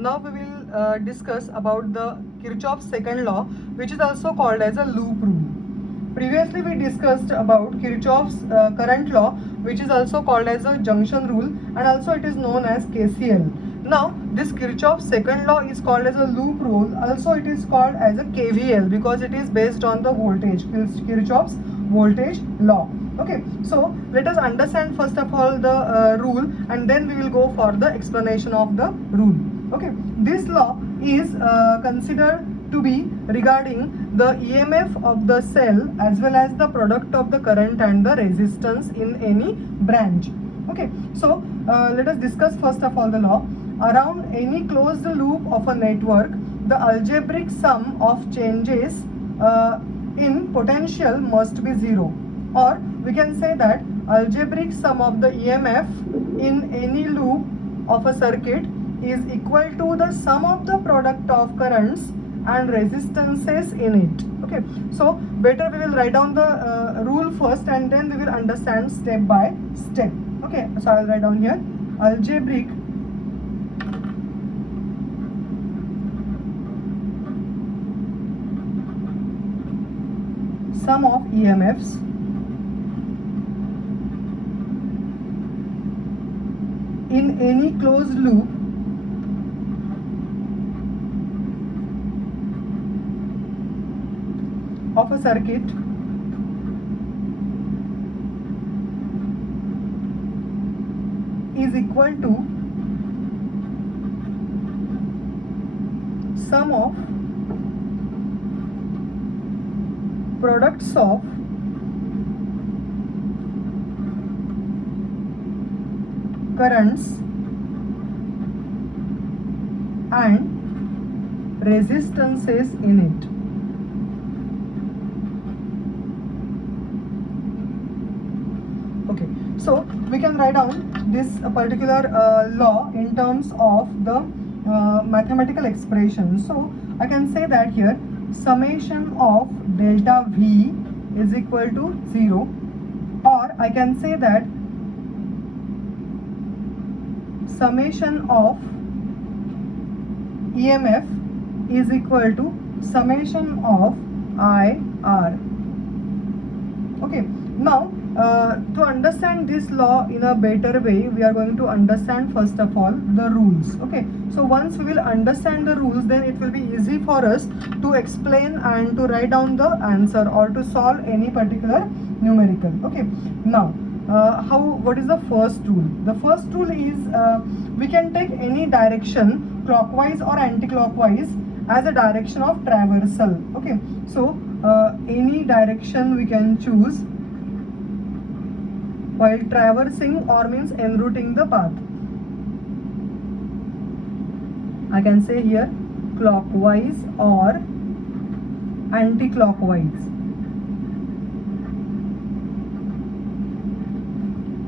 Now we will discuss about the Kirchhoff's second law, which is also called as a loop rule. Previously we discussed about Kirchhoff's current law, which is also called as a junction rule, and also it is known as KCL. Now this Kirchhoff's second law is called as a loop rule. Also it is called as a KVL because it is based on the voltage, Kirchhoff's voltage law. Okay, so let us understand first of all the rule, and then we will go for the explanation of the rule. Okay, this law is considered to be regarding the EMF of the cell as well as the product of the current and the resistance in any branch. Okay, so let us discuss first of all the law. Around any closed loop of a network, the algebraic sum of changes in potential must be zero, or we can say that algebraic sum of the EMF in any loop of a circuit is equal to the sum of the product of currents and resistances in it. Okay, so better we will write down the rule first, and then we will understand step by step. Okay, so I will write down here algebraic sum of EMFs in any closed loop of a circuit is equal to sum of products of currents and resistances in it. Okay, so we can write down this particular law in terms of the mathematical expression. So I can say that here summation of delta V is equal to 0, or I can say that summation of EMF is equal to summation of IR. Okay, now to understand this law in a better way, we are going to understand first of all the rules. Okay, so once we will understand the rules, then it will be easy for us to explain and to write down the answer or to solve any particular numerical. Okay, now what is the first rule? The first rule is we can take any direction, clockwise or anti-clockwise, as a direction of traversal. Okay, so any direction we can choose while traversing, or means enrouting the path. I can say here clockwise or anti-clockwise.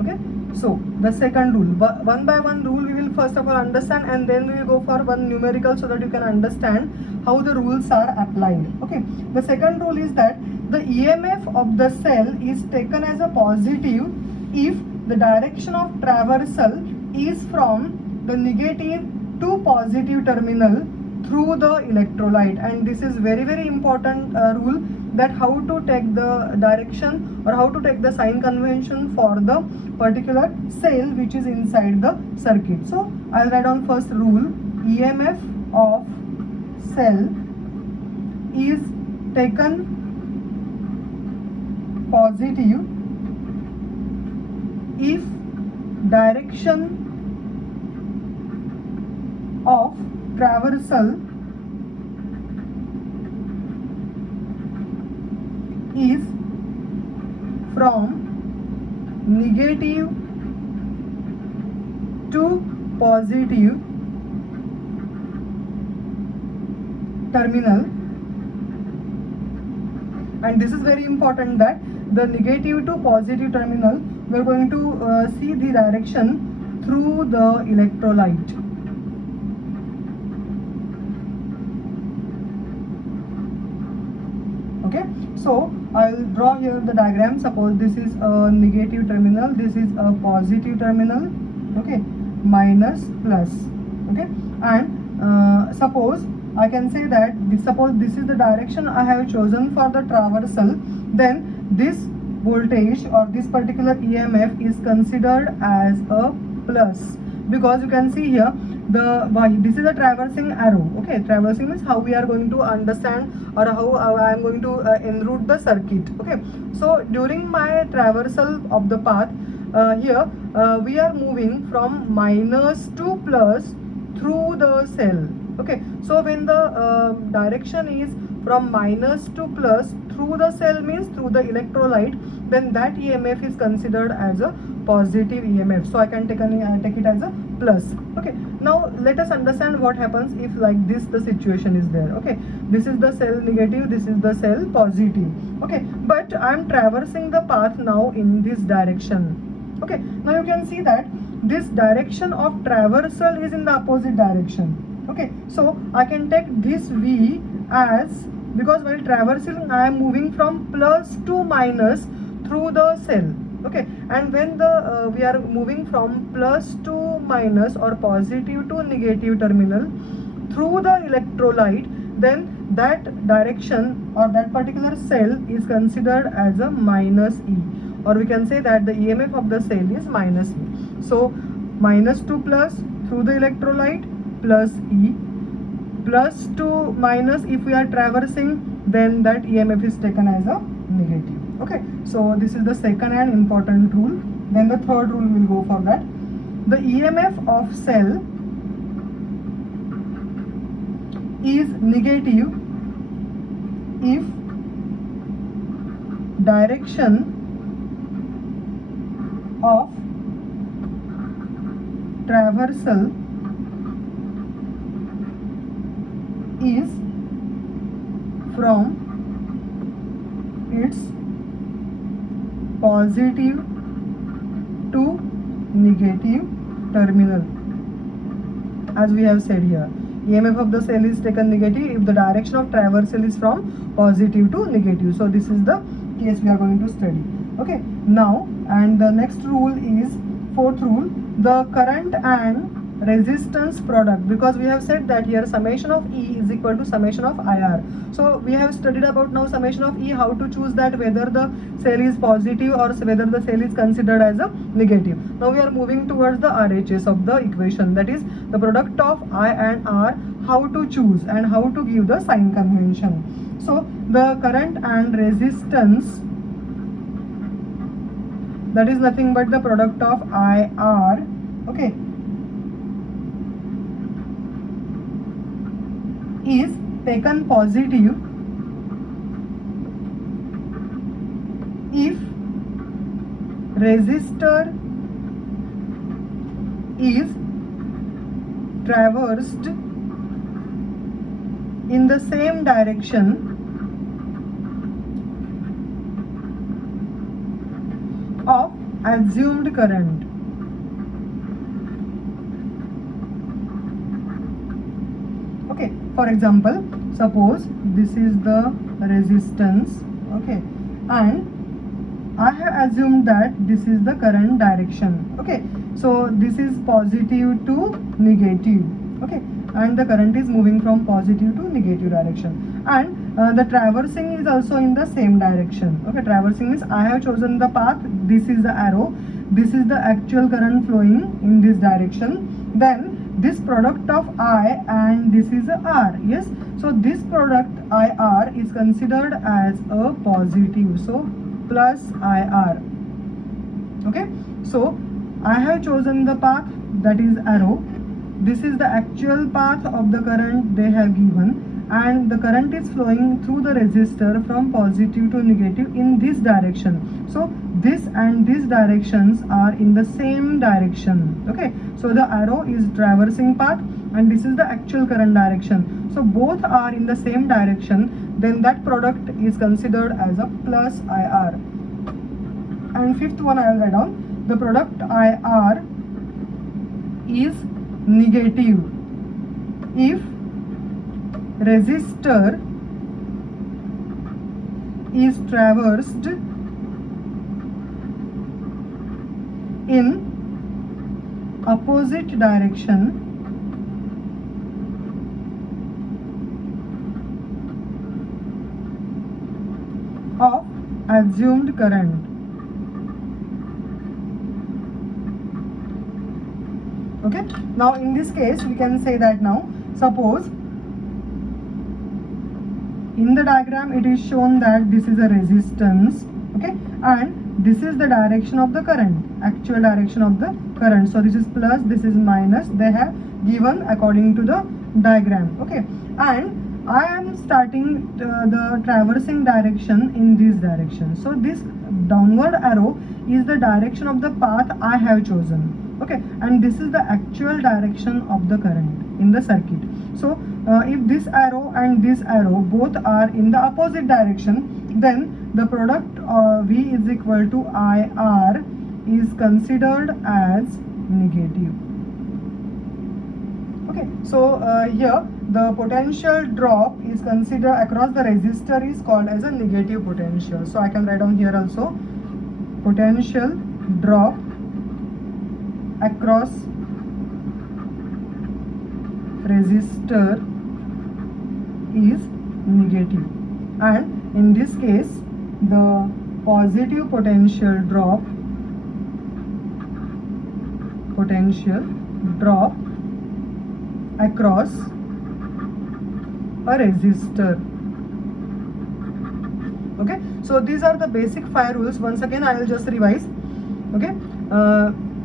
Okay, so the second rule, one by one rule we will first of all understand, and then we will go for one numerical so that you can understand how the rules are applied. Okay, the second rule is that the EMF of the cell is taken as a positive if the direction of traversal is from the negative to positive terminal through the electrolyte. And this is very important rule, that how to take the direction or how to take the sign convention for the particular cell which is inside the circuit. So I'll write down first rule: EMF of cell is taken positive if direction of traversal is from negative to positive terminal. And this is very important, that the negative to positive terminal, we are going to see the direction through the electrolyte. Okay, so I'll draw here the diagram. Suppose this is a negative terminal, this is a positive terminal. Okay, minus plus. Okay, and suppose I can say that suppose this is the direction I have chosen for the traversal, then this voltage or this particular EMF is considered as a plus, because you can see here this is a traversing arrow. Okay, traversing means how we are going to understand, or how I am going to enroute the circuit. Okay, so during my traversal of the path, here we are moving from minus to plus through the cell. Okay, so when the direction is from minus to plus through the cell, means through the electrolyte, then that EMF is considered as a positive EMF. So I can take it as a plus. Okay, now let us understand what happens if like this the situation is there. Okay, this is the cell negative, this is the cell positive. Okay, but I am traversing the path now in this direction. Okay, now you can see that this direction of traversal is in the opposite direction. Okay, so I can take this V as, because while traversing I am moving from plus to minus through the cell. Okay, and when the we are moving from plus to minus or positive to negative terminal through the electrolyte, then that direction or that particular cell is considered as a minus E, or we can say that the EMF of the cell is minus E. So minus to plus through the electrolyte, plus E, plus to minus if we are traversing, then that EMF is taken as a negative. Okay, so this is the second and important rule. Then the third rule will go for that. The EMF of cell is negative if direction of traversal is from its positive to negative terminal. As we have said here, EMF of the cell is taken negative if the direction of traversal is from positive to negative. So this is the case we are going to study. Okay, now, and the next rule is fourth rule, the current and resistance product, because we have said that here summation of E is equal to summation of IR. So we have studied about now summation of E, how to choose that whether the cell is positive or whether the cell is considered as a negative. Now we are moving towards the RHS of the equation, that is the product of I and R, how to choose and how to give the sign convention. So the current and resistance, that is nothing but the product of IR. Okay, is taken positive if resistor is traversed in the same direction of assumed current. Okay, for example, suppose this is the resistance, okay, and I have assumed that this is the current direction. Okay, so this is positive to negative. Okay, and the current is moving from positive to negative direction, and the traversing is also in the same direction. Okay, traversing means I have chosen the path, this is the arrow, this is the actual current flowing in this direction, then this product of I and this is a R. Yes, so this product IR is considered as a positive, so plus IR. Okay, so I have chosen the path, that is arrow, this is the actual path of the current they have given, and the current is flowing through the resistor from positive to negative in this direction. So this and these directions are in the same direction. Okay, so the arrow is traversing path and this is the actual current direction. So both are in the same direction, then that product is considered as a plus IR. And fifth one I will write down, the product IR is negative if resistor is traversed in opposite direction of assumed current. Okay, now in this case we can say that now suppose in the diagram it is shown that this is a resistance, okay, and this is the direction of the current, actual direction of the current. So this is plus, this is minus, they have given according to the diagram, okay, and I am starting the traversing direction in this direction. So this downward arrow is the direction of the path I have chosen, okay, and this is the actual direction of the current in the circuit. So if this arrow and this arrow both are in the opposite direction, then the product V is equal to IR is considered as negative. Okay, so here the potential drop is considered across the resistor is called as a negative potential. So I can write down here also, potential drop across resistor is negative, and in this case the positive potential drop across a resistor. Okay, so these are the basic 5 rules. Once again I will just revise. Okay,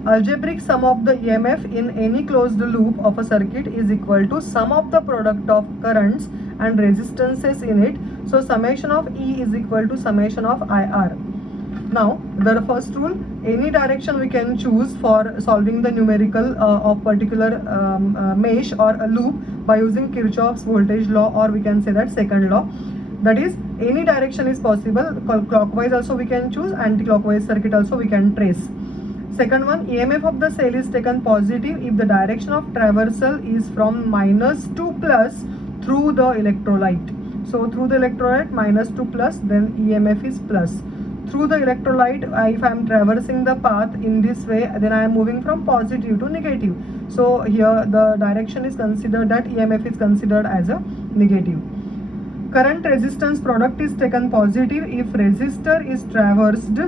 algebraic sum of the EMF in any closed loop of a circuit is equal to sum of the product of currents and resistances in it. So summation of E is equal to summation of IR. Now the first rule, any direction we can choose for solving the numerical of particular mesh or a loop by using Kirchhoff's voltage law, or we can say that second law. That is, any direction is possible. Clockwise also we can choose, anti-clockwise circuit also we can trace. Second one, EMF of the cell is taken positive if the direction of traversal is from minus to plus through the electrolyte. So through the electrolyte minus to plus, then EMF is plus. Through the electrolyte, if I am traversing the path in this way, then I am moving from positive to negative. So here the direction is considered, that EMF is considered as a negative. Current resistance product is taken positive if resistor is traversed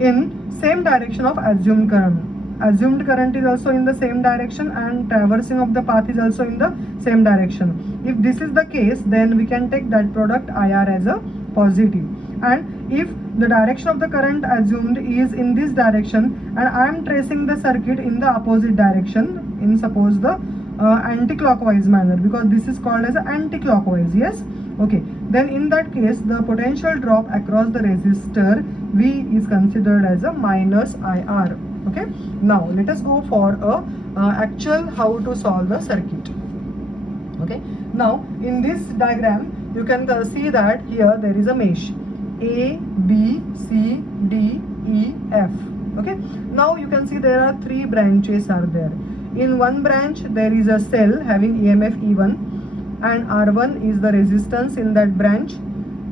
in same direction of assumed current. Assumed current is also in the same direction and traversing of the path is also in the same direction. If this is the case, then we can take that product IR as a positive. And if the direction of the current assumed is in this direction and I am tracing the circuit in the opposite direction, in suppose the anti-clockwise manner, because this is called as anti-clockwise, yes, okay, then in that case the potential drop across the resistor V is considered as a minus IR. Okay, now let us go for a actual how to solve the circuit. Okay, now in this diagram you can see that here there is a mesh A, B, C, D, E, F. Okay, now you can see there are 3 branches are there. In one branch there is a cell having EMF E1 and R1 is the resistance in that branch.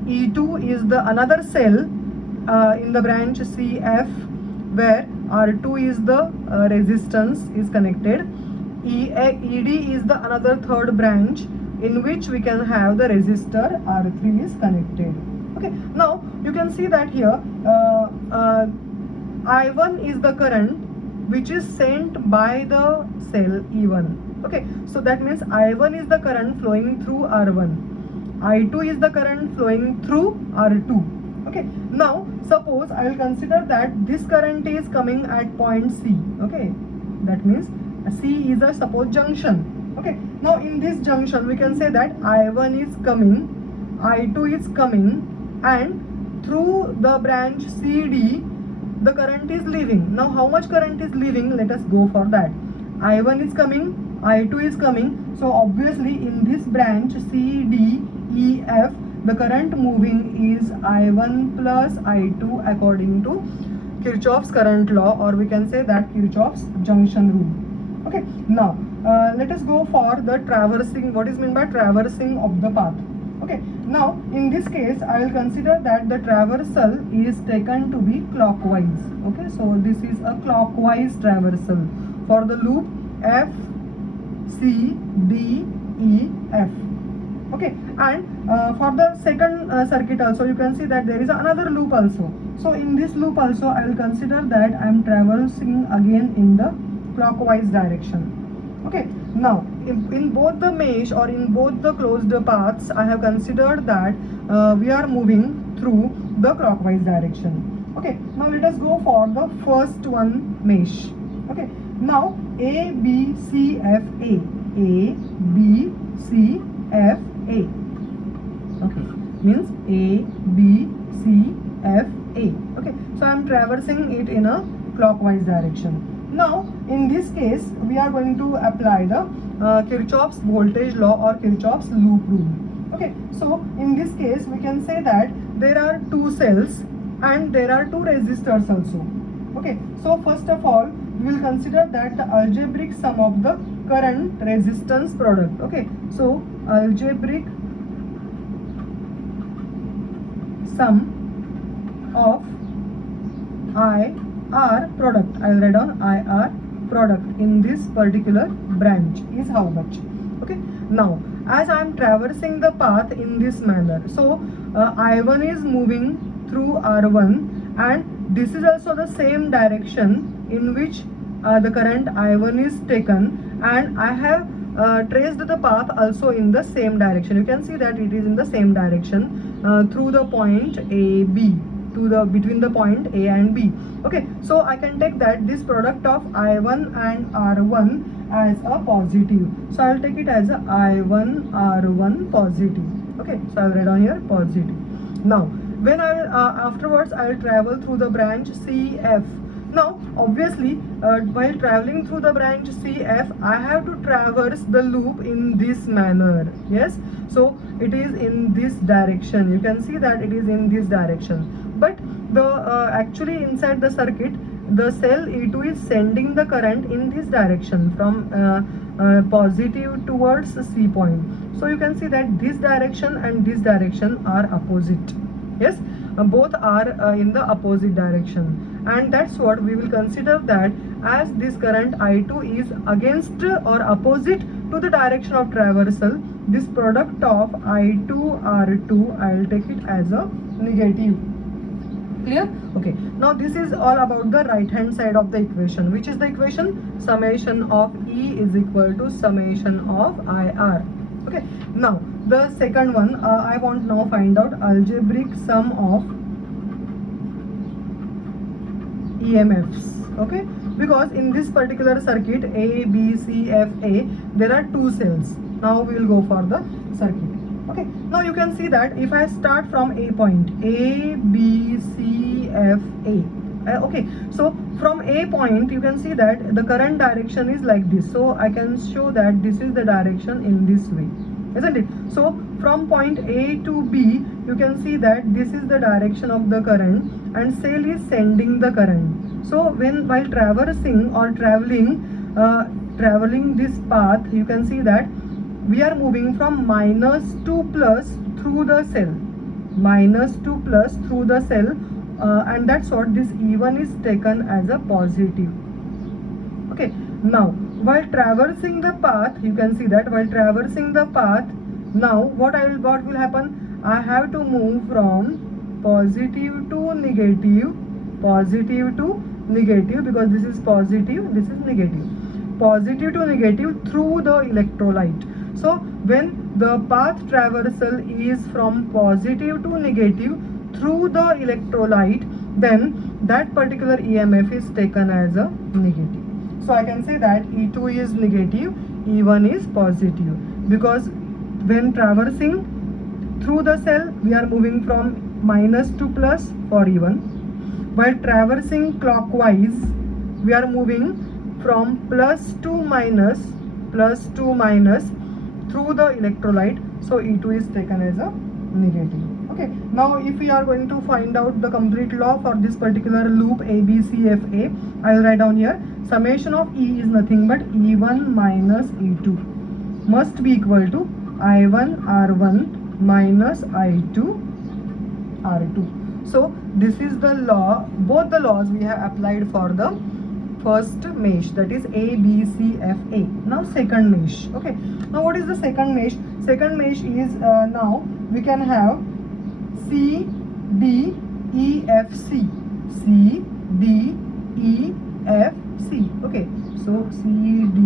E2 is the another cell in the branch CF where R2 is the resistance is connected. ED is the another third branch in which we can have the resistor R3 is connected. Okay, now you can see that here I1 is the current which is sent by the cell E1. Okay, so that means I1 is the current flowing through R1, I2 is the current flowing through R2. Okay, now suppose I will consider that this current is coming at point C. Okay, that means C is a suppose junction. Okay, now in this junction we can say that I1 is coming, I2 is coming, and through the branch CD the current is leaving. Now how much current is leaving? Let us go for that. I1 is coming, I2 is coming, so obviously in this branch CD, E, F, the current moving is I1 plus I2 according to Kirchhoff's current law, or we can say that Kirchhoff's junction rule. Okay, now let us go for the traversing. What is meant by traversing of the path? Okay, now in this case I will consider that the traversal is taken to be clockwise. Okay, so this is a clockwise traversal for the loop F, C, D, E, F. Okay, Okay, and for the second circuit also you can see that there is another loop also. So in this loop also I will consider that I am traversing again in the clockwise direction. Okay, now in both the mesh or in both the closed paths I have considered that we are moving through the clockwise direction. Okay, now let us go for the first one, mesh. Okay, now A B C F A, A B C F A. Okay, means A B C F A. Okay, so I am traversing it in a clockwise direction. Now in this case we are going to apply the Kirchhoff's voltage law or Kirchhoff's loop rule. Okay, so in this case we can say that there are two cells and there are two resistors also. Okay, so first of all we will consider that the algebraic sum of the current resistance product. Okay, so algebraic sum of IR product, I will write down IR product in this particular branch is how much. Okay, now as I am traversing the path in this manner, so I1 is moving through R1 and this is also the same direction in which the current I1 is taken, and I have traced the path also in the same direction. You can see that it is in the same direction through the point AB, to the between the point A and B. Okay, so I can take that this product of I1 and R1 as a positive. So I will take it as a I1 R1 positive. Okay, so I will write down here positive. Now when I will afterwards I will travel through the branch CF. Now obviously while traveling through the branch CF I have to traverse the loop in this manner. Yes, so it is in this direction. You can see that it is in this direction. But the actually inside the circuit the cell E2 is sending the current in this direction from positive towards C point. So you can see that this direction and this direction are opposite. Yes, both are in the opposite direction, and that's what we will consider that as this current I2 is against or opposite to the direction of traversal, this product of I2 R2 I will take it as a negative. Clear? Okay, now this is all about the right hand side of the equation. Which is the equation? Summation of E is equal to summation of IR. Okay, now the second one I want now find out algebraic sum of EMFs. Okay, because in this particular circuit A B C F A there are two cells. Now we will go for the circuit. Okay, now you can see that if I start from A point, A B C F A. Okay, so from A point you can see that the current direction is like this. So I can show that this is the direction in this way, isn't it? So from point A to B you can see that this is the direction of the current and cell is sending the current. So while traversing or traveling this path, you can see that we are moving from minus to plus through the cell, minus to plus through the cell, and that's what this E1 is taken as a positive. Okay, now while traversing the path you can see that while traversing the path, now what will happen, I have to move from positive to negative, positive to negative, because this is positive, this is negative, positive to negative through the electrolyte. So when the path traversal is from positive to negative through the electrolyte, then that particular EMF is taken as a negative. So I can say that E2 is negative, E1 is positive, because when traversing through the cell we are moving from minus to plus for E1, while traversing clockwise we are moving from plus to minus through the electrolyte, so E2 is taken as a negative. Okay, now if we are going to find out the complete law for this particular loop ABCFA, I will write down here summation of E is nothing but E1 minus E2 must be equal to I1 R1 minus I2 R2. So this is the law, both the laws we have applied for the first mesh, that is A, B, C, F, A. Now second mesh. Okay. Now what is the second mesh? Second mesh is now we can have C, D, E, F, C. C, D, E, F, C. Okay. So C, D,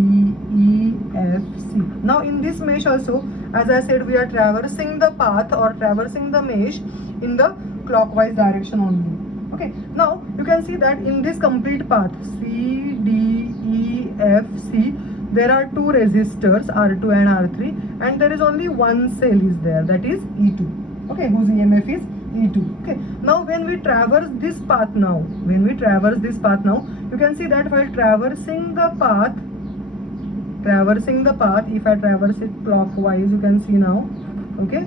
E, F, C. Now in this mesh also, as I said, we are traversing the path or traversing the mesh in the clockwise direction only. Okay, now you can see that in this complete path C, D, E, F, C, there are two resistors R2 and R3, and there is only one cell is there, that is E2. Okay, whose EMF is E2. Okay, now when we traverse this path now, you can see that while traversing the path, if I traverse it clockwise, you can see now. Okay,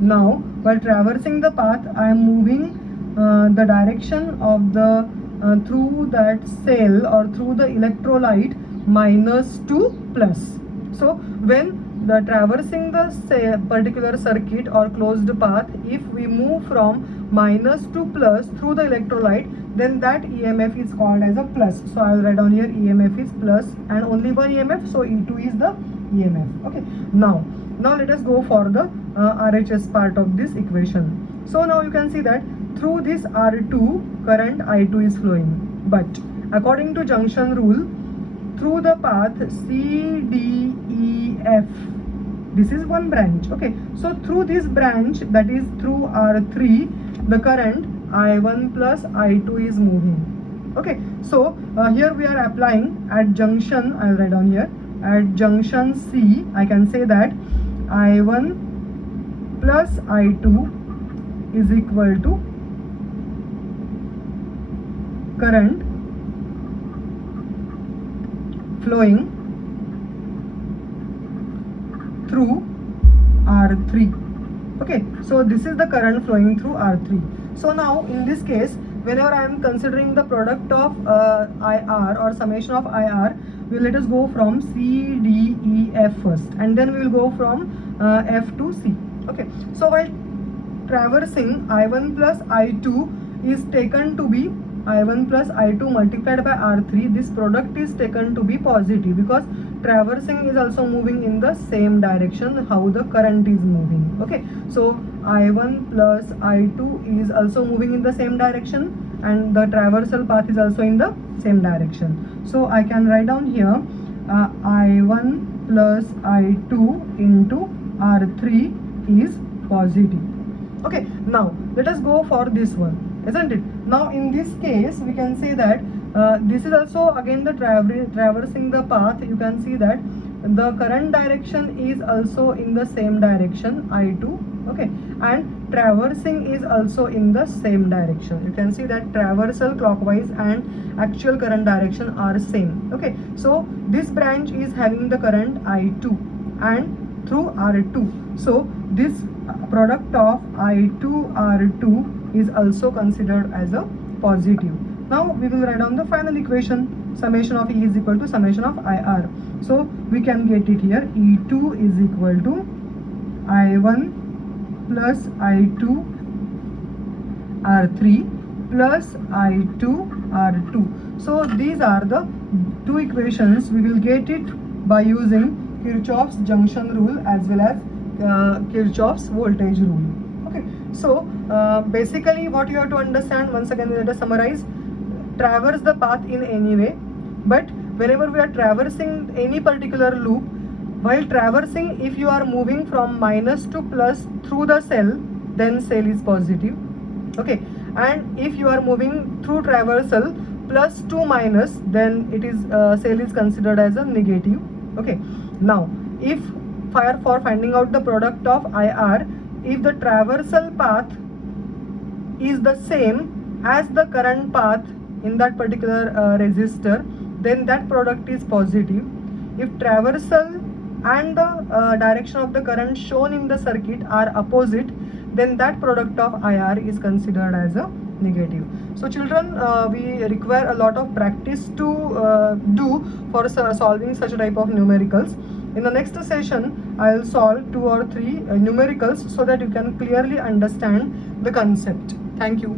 now while traversing the path, I am moving the direction of the through that cell or through the electrolyte minus to plus. So when the traversing the particular circuit or closed path, if we move from minus to plus through the electrolyte, then that EMF is called as a plus. So I will write down here EMF is plus and only one EMF, so E2 is the EMF. Okay, now let us go for the RHS part of this equation. So now you can see that through this R2 current I2 is flowing, but according to junction rule, through the path C, D, E, F, this is one branch. Okay, so through this branch, that is through R3, the current I1 plus I2 is moving. Okay, so here we are applying at junction, I will write down here, at junction C, I can say that I1 plus I2 is equal to current flowing through R3. Okay, so this is the current flowing through R3. So now in this case, whenever I am considering the product of IR or summation of IR, let us go from C, D, E, F first, and then we will go from F to C. Okay, so while traversing, I1 plus I2 is taken to be I1 plus I2 multiplied by R3. This product is taken to be positive because traversing is also moving in the same direction how the current is moving. Okay, so I1 plus I2 is also moving in the same direction and the traversal path is also in the same direction. So I can write down here I1 plus I2 into R3 is positive. Okay, now let us go for this one, isn't it? Now in this case we can say that this is also again the traversing the path. You can see that the current direction is also in the same direction I2. Okay, and traversing is also in the same direction. You can see that traversal clockwise and actual current direction are same. Okay, so this branch is having the current I2 and through R2. So this product of I2 R2 is also considered as a positive. Now we will write down the final equation. Summation of E is equal to summation of IR. So we can get it here. E2 is equal to I1 plus I2 R3 plus I2 R2. So these are the two equations. We will get it by using Kirchhoff's junction rule as well as Kirchhoff's voltage rule. Okay, so basically what you have to understand, once again let us summarize. Traverse the path in any way, but whenever we are traversing any particular loop, while traversing, if you are moving from minus to plus through the cell, then cell is positive. Okay, and if you are moving through traversal plus to minus, then it is cell is considered as a negative. Okay, now if for finding out the product of IR, if the traversal path is the same as the current path in that particular resistor, then that product is positive. If traversal and the direction of the current shown in the circuit are opposite, then that product of IR is considered as a negative. So children, we require a lot of practice to do for solving such a type of numericals. In the next session, I will solve 2 or 3 numericals so that you can clearly understand the concept. Thank you.